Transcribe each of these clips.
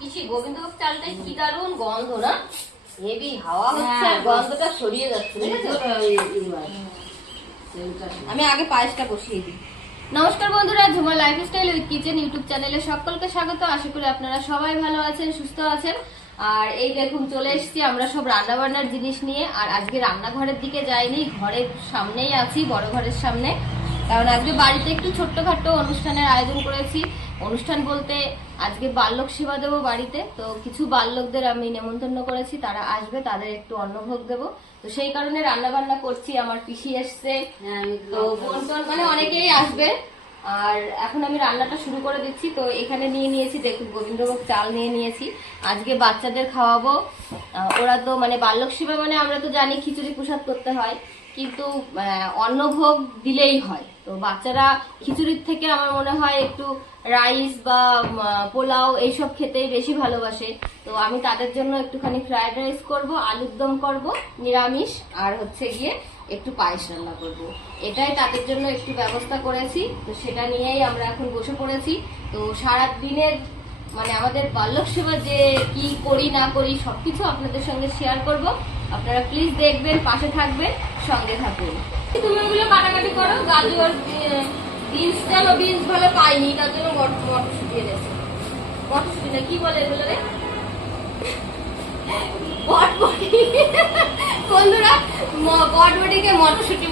পিসি গোবিন্দভোগ চালটায় কি দারুণ গন্ধ না? হেভি হাওয়া হচ্ছে হ্যাঁ, আর গন্ধটা ছড়িয়ে যাচ্ছে আমি আগে পায়েসটা বসিয়ে দিই। নমস্কার বন্ধুরা ঝুমার লাইফস্টাইল উইথ কিচেন ইউটিউব চ্যানেলে সকলকে স্বাগত। আশা করি আপনারা সবাই ভালো আছেন সুস্থ আছেন। আর এই দেখুন চলে এসেছি আমরা সব রান্না বান্নার জিনিস নিয়ে। আর আজকে রান্নাঘরের দিকে যাইনি ঘরের সামনেই আছি বড় ঘরের সামনে। কারণ আজকে বাড়িতে একটু ছোট্টখাট্ট অনুষ্ঠানের আয়োজন করেছি। অনুষ্ঠান বলতে আজকে বাল্যক সেবা দেবো বাড়িতে, তো কিছু বাল্যকদের আমি নেমন্তন্ন করেছি, তারা আসবে, তাদের একটু অন্নভোগ দেবো। তো সেই কারণে রান্না বান্না করছি, আমার পিসি এসছে। তো বোন মানে অনেকেই আসবে। আর এখন আমি রান্নাটা শুরু করে দিচ্ছি, তো এখানে নিয়ে নিয়েছি, দেখুন, গোবিন্দভোগ চাল নিয়ে নিয়েছি। আজকে বাচ্চাদের খাওয়াবো। ওরা তো মানে বাল্যক সেবা মানে আমরা তো জানি খিচুড়ি প্রসাদ করতে হয়, কিন্তু অন্নভোগ দিলেই হয়। তো বাচ্চারা খিচুড়ির থেকে আমার মনে হয় একটু রাইস বা পোলাও এইসব খেতেই বেশি ভালোবাসে। তো আমি তাদের জন্য একটুখানি ফ্রাইড রাইস করব, আলুর দম করব, নিরামিষ, আর হচ্ছে গিয়ে একটু পায়েস রান্না করব। এটাই তাদের জন্য একটু ব্যবস্থা করেছি। তো সেটা নিয়েই আমরা এখন বসে পড়েছি। তো সারা দিনের মানে আমাদের বাল্যক সেবা যে কি করি না করি সবকিছু আপনাদের সঙ্গে শেয়ার করব। আপনারা প্লিজ দেখবেন, পাশে থাকবেন, সঙ্গে থাকুন। তুমি ওগুলো কাটাকাটি করো, গাজর বিনস যেন বিনস ভালো পাইনি, তার জন্য বলে বটবটিকে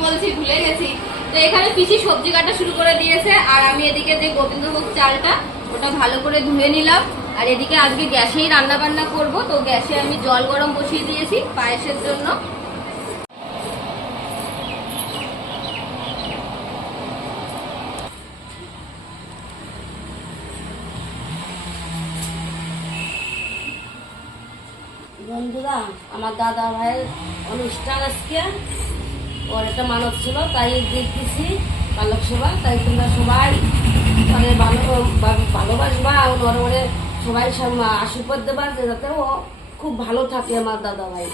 বলছি, ভুলে গেছি। তো এখানে পিসি সবজি কাটা শুরু করে দিয়েছে, আর আমি এদিকে যে গোবিন্দভোগ চালটা, ওটা ভালো করে ধুয়ে নিলাম। আর এদিকে আজকে গ্যাসেই রান্না বান্না করব, তো গ্যাসে আমি জল গরম বসিয়ে দিয়েছি পায়েসের জন্য। বন্ধুরা, আমার দাদা ভাইয়ের অনুষ্ঠান আজকে। ওর একটা মানব ছিল, তাই দেখতেছি বালক সেবা তাই তোমরা সবাই মানে ভালো ভালোবাসবা ওরে সবাই আশীর্বাদ দেবা যে যাতে ও খুব ভালো থাকে আমার দাদা ভাই।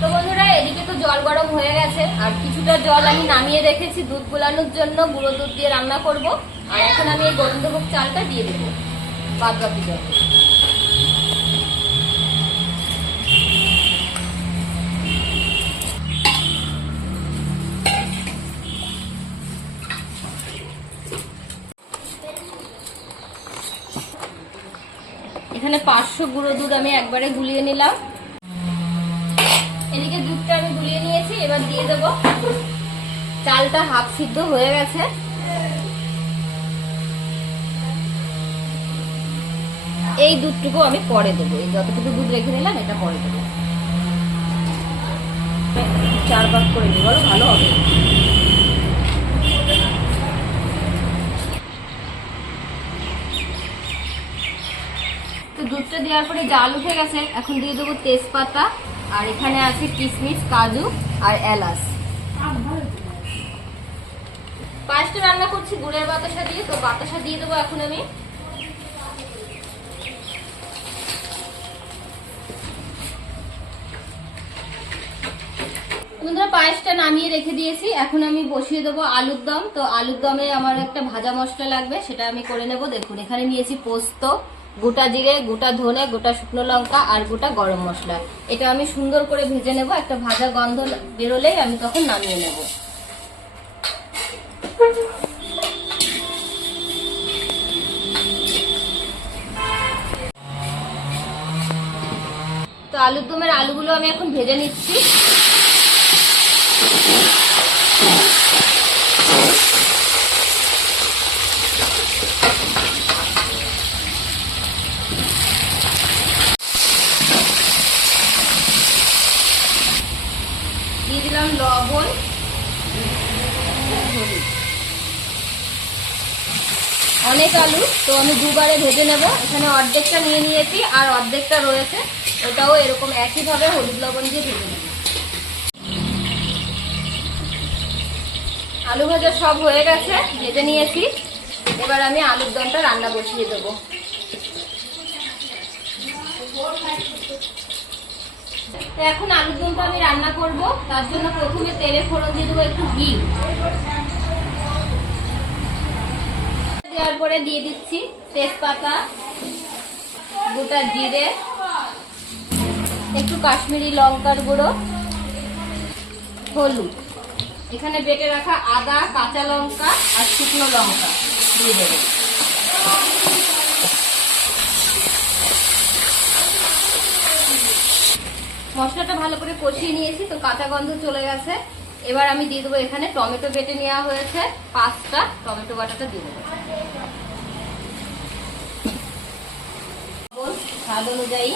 তো বন্ধুরা, এদিকে তো জল গরম হয়ে গেছে। আর কিছুটা জল আমি নামিয়ে রেখেছি দুধ গোলানোর জন্য। গুঁড়ো দুধ দিয়ে রান্না করব। আর এখন আমি এই গোবিন্দভোগ চালটা দিয়ে দেবো। বাদ বাকি জল এখানে পাঁচশো গুঁড়ো দুধ আমি একবারে গুলিয়ে নিলাম। এদিকে দুধটা আমি গুলিয়ে নিয়েছি, এবার দিয়ে দেব। চালটা হাফ সিদ্ধ হয়ে গেছে। এই দুধটুকু আমি পরে দেবো। এই যতটুকু দুধ রেখে নিলাম এটা পরে দেবো। চার ভাগ করে দিই, বলো, ভালো হবে। তো দুধটা দেওয়ার পরে জাল উঠে গেছে। এখন দিয়ে দেবো তেজপাতা, আর এখানে আছে কিশমিশ কাজু আর এলাচ। পায়েসটা রান্না করছি গুড়ের বাতাসা দিয়ে, তো বাতাসা দিয়ে দেবো এখন আমি। বন্ধুরা, পায়েসটা নামিয়ে রেখে দিয়েছি। এখন আমি বসিয়ে দেবো আলুর দম। তো আলুর দমে আমার একটা ভাজা মশলা লাগবে, সেটা আমি করে নেব। দেখুন, এখানে নিয়েছি পোস্ত। গোটা জিরে, গোটা ধনে, গোটা শুকনো লঙ্কা আর গোটা গরম মশলা। এটা আমি সুন্দর করে ভেজে নেব, একটা ভাজা গন্ধ বেরোলেই আমি তখন নামিয়ে নেব। তো আলুর দমের আলুগুলো আমি এখন ভেজে নিচ্ছি। দিয়ে দিলাম লবণ, অনেক আলু, তো আমি দুবারে ভেজে নেব। এখানে অর্ধেকটা নিয়ে নিয়েছি আর অর্ধেকটা রয়েছে। ওটাও এরকম একইভাবে হলুদ লবণ দিয়ে ভেজে নেব। আলু ভাজা সব হয়ে গেছে, ভেজে নিয়েছি। এবার আমি আলুর দমটা রান্না বসিয়ে দেবো। তো এখন আলুর দমটা আমি রান্না করব, তার জন্য প্রথমে তেলে ফোড়ন দিয়ে দেবো একটু ঘি। দেওয়ার পরে দিয়ে দিচ্ছি তেজপাতা, গোটা জিরে, একটু কাশ্মীরি লঙ্কার গুঁড়ো, হলুদ। এখানে বেটে রাখা আদা, কাঁচা লঙ্কা আর শুকনো লঙ্কা দিয়ে দেবো। মশলাটা ভালো করে কষিয়ে নিয়েছি, তো কাঁচা গন্ধ চলে গেছে। এবার আমি দিয়ে দেবো এখানে টমেটো বেটে নেওয়া হয়েছে, পাঁচটা টমেটো বাটাটা দিয়ে দেবো। স্বাদ অনুযায়ী।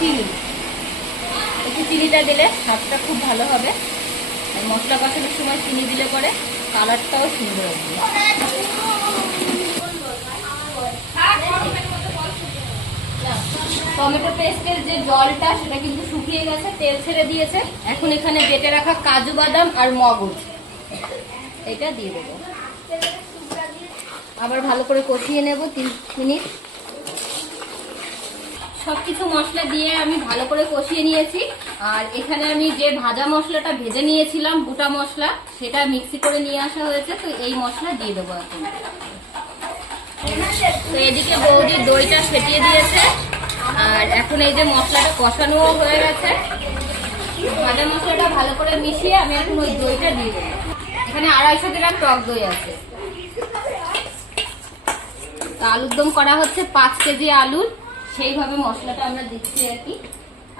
চিনি। একটু চিনিটা দিলে স্বাদটা খুব ভালো হবে। মশলা কষানোর সময় চিনি দিলে পরে কালারটাও সুন্দর আসবে টমেটো পেস্টের যে জলটা, সেটা কিন্তু শুকিয়ে গেছে, তেল ছেড়ে দিয়েছে। এখন এখানে বেটে রাখা কাজু বাদাম আর মগজ। এটা দিয়ে দেবো। আবার ভালো করে কষিয়ে নেব তিন মিনিট। সবকিছু মশলা দিয়ে আমি ভালো করে কষিয়ে নিয়েছি। আর এখানে আমি যে ভাজা মশলাটা ভেজে নিয়েছিলাম, গোটা মশলা, সেটা মিক্সি করে নিয়ে আসা হয়েছে। তো এই মশলা দিয়ে দেবো এখন। তো এদিকে বৌদি দইটা ফেটিয়ে দিয়েছে। আর এখন এই যে মশলাটা কষানো হয়ে গেছে। ভাজা মশলাটা ভালো করে মিশিয়ে আমি এখন ওই দইটা দিয়ে দেবো। এখানে আড়াইশো গ্রাম টক দই আছে। আলুর দম করা হচ্ছে পাঁচ কেজি আলুর সেইভাবে মশলাটা আমরা দিচ্ছি আর কি।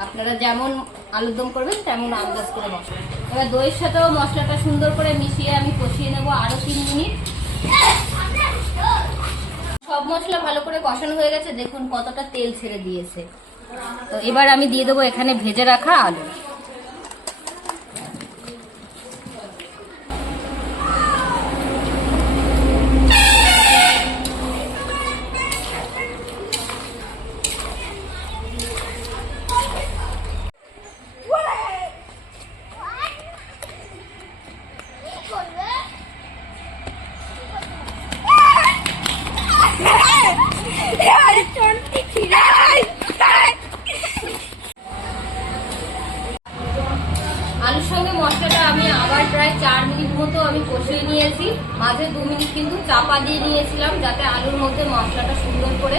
আপনারা যেমন আলুর দম করবেন, তেমন আন্দাজ করে মশলা। এবার দইয়ের সাথেও মশলাটা সুন্দর করে মিশিয়ে আমি কষিয়ে নেব আরও তিন মিনিট। সব মশলা ভালো করে কষানো হয়ে গেছে, দেখুন কতটা তেল ছেড়ে দিয়েছে। তো এবার আমি দিয়ে দেবো এখানে ভেজে রাখা আলু আলুর সঙ্গে মশলাটা আমি আবার প্রায় চার মিনিট মতো আমি কষিয়ে নিয়েছি মাঝে দু মিনিট কিন্তু চাপা দিয়ে নিয়েছিলাম যাতে আলুর মধ্যে মশলাটা সুন্দর করে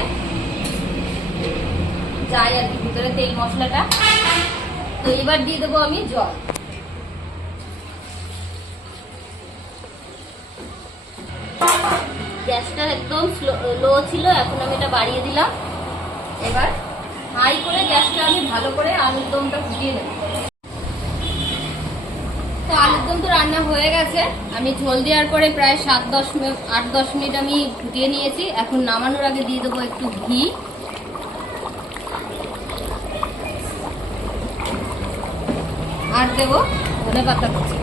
যায় আর কি ভিতরে তেল মশলাটা। তো এবার দিয়ে দেবো আমি জল। গ্যাসটা একদম লো ছিল, এখন আমি এটা বাড়িয়ে দিলাম। এবার হাই করে গ্যাসটা আমি ভালো করে আলুর দমটা ফুটিয়ে নেব। তো আলুর দম তো রান্না হয়ে গেছে। আমি ঝোল দেওয়ার পরে প্রায় সাত, দশ মিনিট আট, দশ মিনিট আমি ফুটিয়ে নিয়েছি। এখন নামানোর আগে দিয়ে দেবো একটু ঘি। আর দেবো ধনে পাতা কুচি।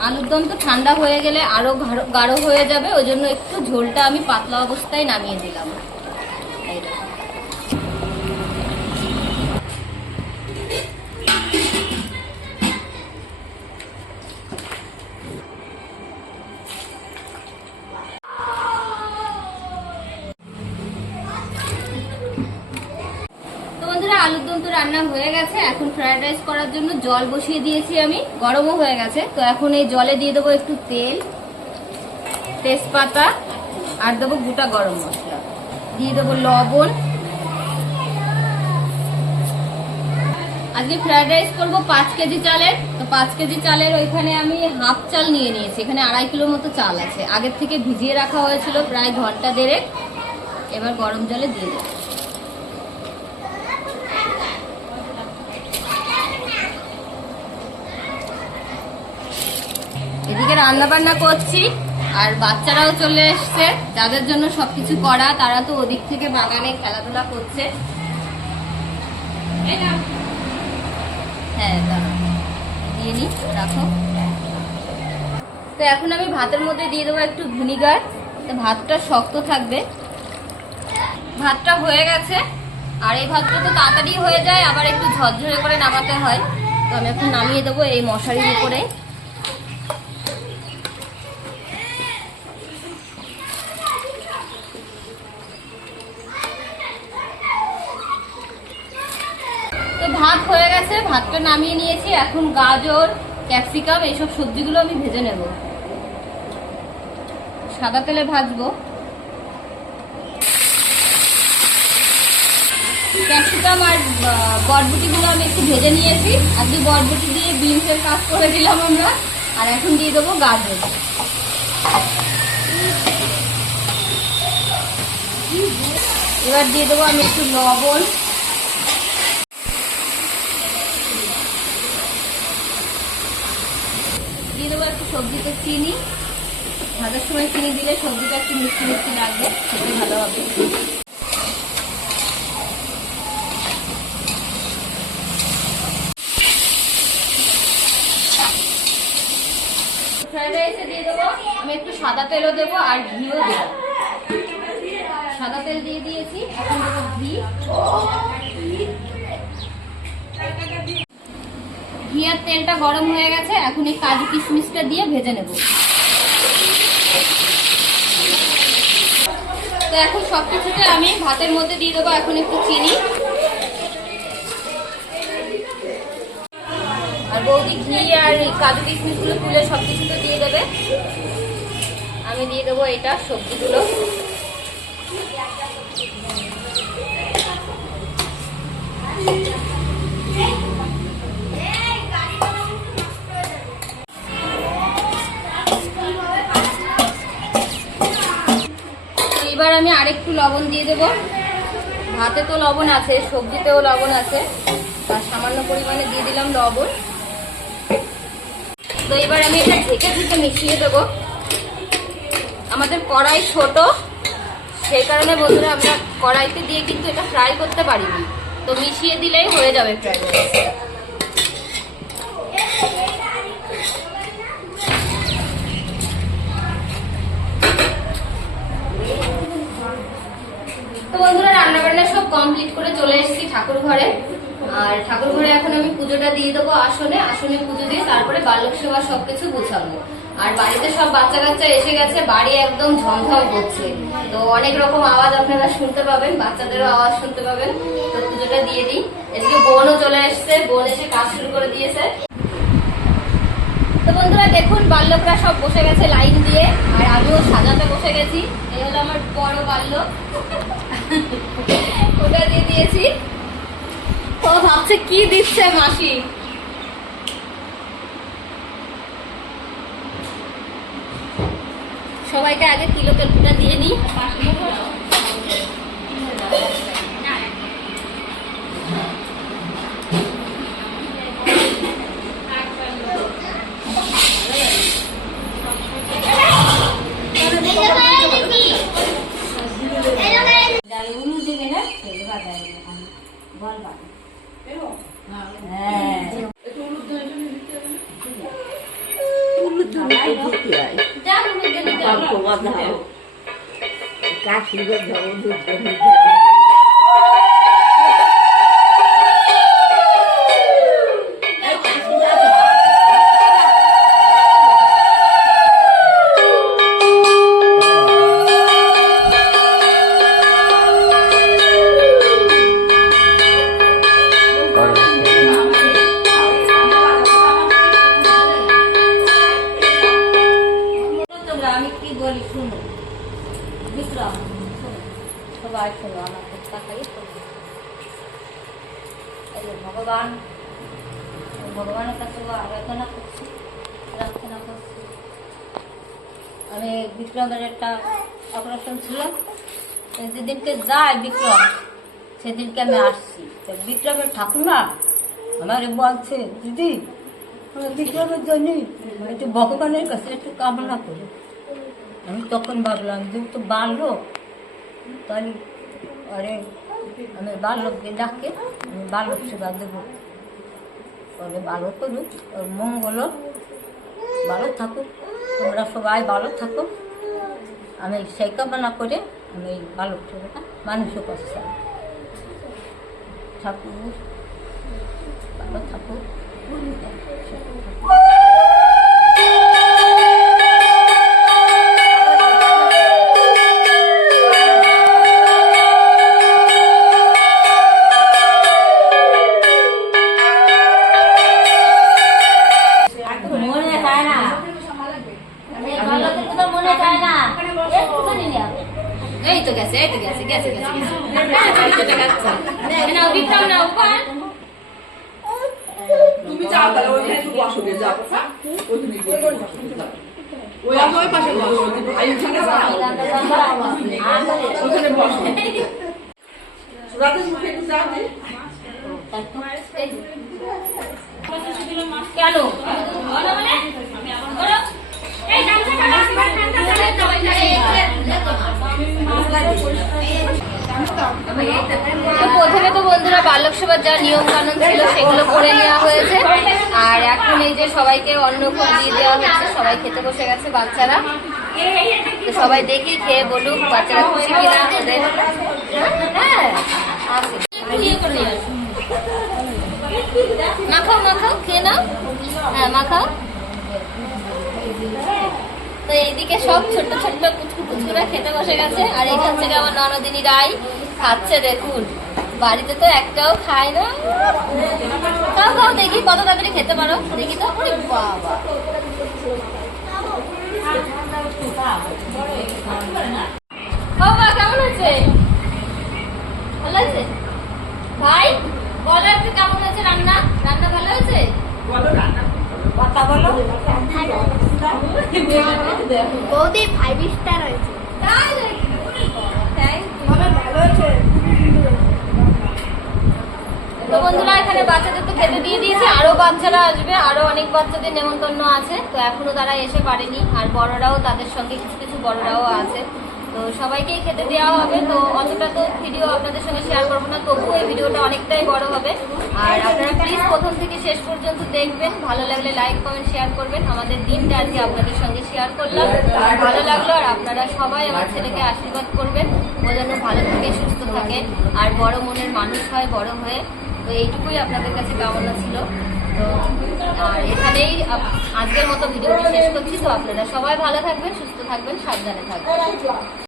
আলুর দম তো ঠান্ডা হয়ে গেলে আরও গাঢ়- গাঢ় হয়ে যাবে, ওই জন্য একটু ঝোলটা আমি পাতলা অবস্থায় নামিয়ে দিলাম। আলুর দম তো রান্না হয়ে গেছে। এখন ফ্রাইড রাইস করার জন্য জল বসিয়ে দিয়েছি আমি। গরমও হয়ে গেছে। তো এখন এই জলে দিয়ে দেবো একটু তেল, তেজপাতা, আর দেবো গোটা গরম মশলা। দিয়ে দেবো লবণ। আজকে ফ্রাইড রাইস করব পাঁচ কেজি চালের। তো পাঁচ কেজি চালের ওইখানে আমি হাফ চাল নিয়ে নিয়েছি। এখানে আড়াই কিলো মতো চাল আছে। আগের থেকে ভিজিয়ে রাখা হয়েছিল প্রায় ঘণ্টা দেড়েক। এবার গরম জলে দিয়ে দেবো এদিকে রান্না বান্না করছি, আর বাচ্চারাও চলে এসছে। যাদের জন্য সবকিছু করা, তারা তো ওদিক থেকে বাগানে খেলাধুলা করছে। হ্যাঁ। দিয়ে নি, রাখো। তো এখন আমি ভাতের মধ্যে দিয়ে দেবো একটু ভিনিগার। তো ভাতটা শক্ত থাকবে। ভাতটা হয়ে গেছে। আর এই ভাতটা তো তাড়াতাড়ি হয়ে যায়, আবার একটু ঝরঝরে করে নামাতে হয়। তো আমি এখন নামিয়ে দেবো এই মশারির উপরে তো ভাত হয়ে গেছে ভাতটা নামিয়ে নিয়েছি, এখন গাজর, ক্যাপসিকাম, এইসব সবজিগুলো আমি ভেজে নেব। সাদা তেলে ভাজবো। ক্যাপসিকাম আর বরবটিগুলো আমি একটু ভেজে নিয়েছি। আর আজকে বরবটি দিয়ে বিনসের কাজ করে দিলাম আমরা, আর এখন দিয়ে দেবো গাজর। এবার দিয়ে দেবো আমি একটু লবণ দিয়ে দেবো একটু সবজিতে চিনি। ভাজার সময় চিনি দিলে সবজিটা একটু মিষ্টি মিষ্টি লাগবে, খেতে ভালো হবে। দিয়ে দেবো। আমি একটু সাদা তেলও দেবো আর ঘিও দেবো। সাদা তেল দিয়ে দিয়েছি। এখন দেবো ঘি। ঘি আর তেলটা গরম হয়ে গেছে, এখন এই কাজু কিশমিশটা দিয়ে ভেজে নেব। তো এখন সব কিছুতে আমি ভাতের মধ্যে দিয়ে দেবো এখন একটু চিনি। আর বৌদি ঘি আর কাজু কিশমিশগুলো তুলে সব কিছুতে দিয়ে দেবে। আমি দিয়ে দেবো এটা সবজিগুলো। আমি আরেকটু লবণ দিয়ে দেবো। ভাতে তো লবণ আছে, সবজিতেও লবণ আছে। আর সামান্য পরিমাণে দিয়ে দিলাম লবণ। তো এবার আমি এটা ঢেকে ঢেকে মিশিয়ে দেবো। আমাদের কড়াই ছোট, সেই কারণে বন্ধুরা আমরা কড়াইতে দিয়ে কিন্তু এটা ফ্রাই করতে পারিনি। তো মিশিয়ে দিলেই হয়ে যাবে ফ্রাই তো বন্ধুরা রান্না বান্না সব কমপ্লিট করে চলে এসেছি ঠাকুর ঘরে। আর ঠাকুর ঘরে এখন আমি পুজোটা দিয়ে দেবো আসনে। আসনে পুজো দিয়ে তারপরে বালক সেবা সবকিছু গুছাবো। আর বাড়িতে সব বাচ্চা কাচ্চা এসে গেছে, বাড়ি একদম ঝমঝম করছে। তো অনেক রকম আওয়াজ আপনারা শুনতে পাবেন, বাচ্চাদেরও আওয়াজ শুনতে পাবেন। তো পুজোটা দিয়ে দিই। এদিকে বোনও চলে এসছে বোন এসে কাজ শুরু করে দিয়েছে। তো বন্ধুরা, দেখুন, বাল্যকরা সব বসে গেছে লাইন দিয়ে, আর আমিও সাজাতে বসে গেছি। এই হলো আমার বড় বাল্যক ওটা দিয়ে দিয়েছি। ও ভাবছে, কি দিচ্ছে মাসি? সবাইকে আগে কিলো তেলটা দিয়ে নিই। বিক্রমের একটা অপারেশন ছিল। যেদিনকে যায় বিক্রম, সেদিনকে আমি আসছি। বিক্রমের ঠাকুমা আমার বলছে, দিদি বিক্রমের জন্য একটু ভগবানের কাছে একটু কামনা করি। আমি তখন ভাবলাম যে ও তো বাড়লো তাহলে আরে আমি বালককে ডাকে, আমি বালক সেবা দেবো। তবে ভালো করুক, ওর মঙ্গল ভালো থাকুক, তোমরা সবাই ভালো থাকো। আমি সেই না করে আমি এই বালক সেবাটা মানুষও করছি ঠাকুর ভালো থাকুক নাও পান তুমি যাও তাহলে বসো যাও হ্যাঁ? গিয়ে ওই পাশে বসো ওখানে যাও। ওখানে বসো। রাতে মুখে একটু চা দে। কেন? প্রথমে তো বন্ধুরা বালক সভার যা নিয়ম কানুন ছিল সেগুলো করে নেওয়া হয়েছে। আর এখন এই যে সবাইকে অন্ন দিয়ে দেওয়া হচ্ছে, সবাই খেতে বসে গেছে বাচ্চারা। তো সবাই দেখি, খেয়ে বলুক, বাচ্চারা খুশি কিনা ওদের। হ্যাঁ মাখাও মাখাও, খেয়ে নাও। হ্যাঁ মাখাও। তো এইদিকে সব ছোট্ট ছোট্ট কুচকু কুচকুরা খেতে বসে গেছে। আর এই হচ্ছে আমার ননদিনী রাই খাচ্ছে দেখুন। বাড়িতে তো একটাও খায় না। খাও খাও দেখি কত তাড়াতাড়ি খেতে পারো। দেখি তো ওরে বাবা। বাবা কেমন আছে? ভালো আছে? ভাই বলো একটু কেমন হয়েছে রান্না? রান্না ভালো হয়েছে? কথা বলো। এখানে বাচ্চাদের তো খেতে দিয়ে দিয়েছে। আরও বাচ্চারা আসবে, আরও অনেক বাচ্চাদের নেমন্তন্ন আছে। তো এখনও তারা এসে পারেনি, আর বড়রাও তাদের সঙ্গে কিছু কিছু বড়রাও আছে। তো সবাইকেই খেতে দেওয়া হবে। তো অতটা তো ভিডিও আপনাদের সঙ্গে শেয়ার করব না, তবুও এই ভিডিওটা অনেকটাই বড় হবে। আর আপনারা প্লিজ প্রথম থেকে শেষ পর্যন্ত দেখবেন। ভালো লাগলে লাইক কমেন্ট শেয়ার করবেন। আমাদের দিনটা আজকে আপনাদের সঙ্গে শেয়ার করলাম। ভালো লাগল আর আপনারা সবাই আমার ছেলেকে আশীর্বাদ করবেন। ও যেন ভালো থাকে, সুস্থ থাকে। আর বড় মনের মানুষ হয়, বড় হয়ে। তো এইটুকুই আপনাদের কাছে কামনা ছিল। তো আর এখানেই আজকের মতো ভিডিওটি শেষ করছি। তো আপনারা সবাই ভালো থাকবেন, সুস্থ থাকবেন, সাবধানে থাকবেন।